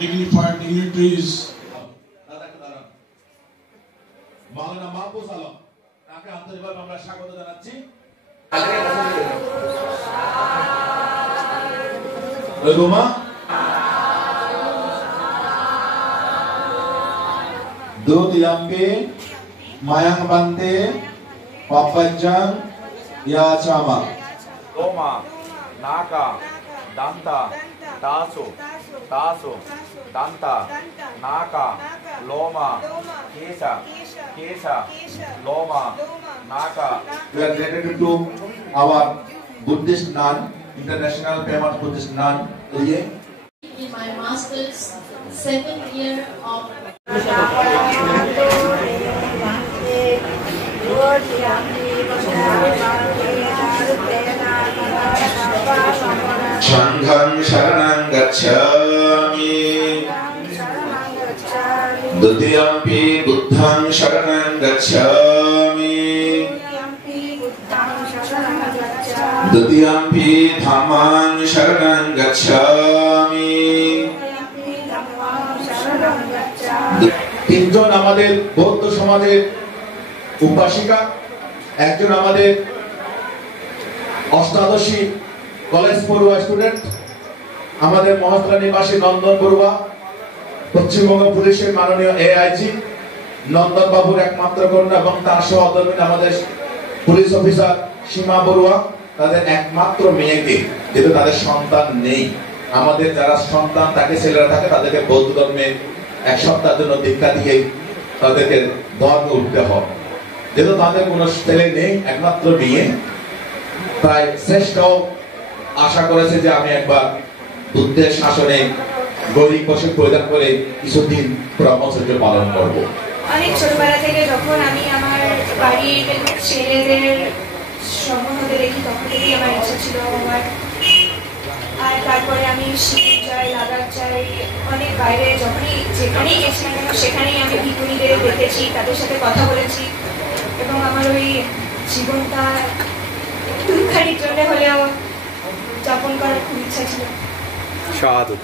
dignified dignitaries. মাওলানা মাহফুজ আলম তাকে আন্তরিকভাবে আমরা স্বাগত জানাচ্ছি। Ruma Dutiampi Mayang Bante Papajang Yachama Loma Naka Danta Tasu Tasu Danta Naka Loma Kesa Kesa Loma Naka. We are related to our Buddhist nun, international famous Buddhist nun. In my master's second year of Shangham Sharanam Gacchami Dutiyampi Buddham Sharanam Gacchami Dutiyampi Dhammam Sharanam Gacchami. তিনজন আমাদের বৌদ্ধ সমাজের উপাসিকা, একজন আমাদের অষ্টাদশী college পড়ুয়া student, আমাদের মহাস্থান নিবাসী নন্দন বড়ুয়া, পশ্চিমবঙ্গ পুলিশের মাননীয় এআইজি নন্দন বাবুর একমাত্র কন্যা এবং তার সহধর্মিণী আমাদের পুলিশ অফিসার সীমা বড়ুয়া, তাদের একমাত্র মেয়েকে, যেহেতু তাদের সন্তান নেই, আমাদের যারা সন্তান থাকে ছেলেরা থাকে তাদেরকে বৌদ্ধ ধর্মে এক সপ্তাহের জন্য দীক্ষা দিয়ে তাদেরকে ধর্মে উঠতে হয়। যেহেতু তাদের কোনো ছেলে নেই, একমাত্র মেয়ে, তাই শ্রেষ্ঠ আশা করেছে যে আমি একবার বুদ্ধের শাসনে গরিব পোশাক পরিধান করে কিছুদিন ব্রহ্মচর্য পালন করব। অনেক ছোটবেলা থেকে যখন আমি আমার বাড়ির ছেলেদের সম্বন্ধে দেখি তখন থেকেই আমার ইচ্ছা ছিল আমার। আর তারপরে আমি শিখ যাই, লাদাখ যাই, অনেক বাইরে যখনই যেখানেই গেছি না কেন সেখানেই আমি ভিক্ষুণীদের দেখেছি, তাদের সাথে কথা বলেছি এবং আমার ওই জীবনটা একটুখানির জন্য হলেও যাপন করার খুব ইচ্ছা ছিল। সাধু।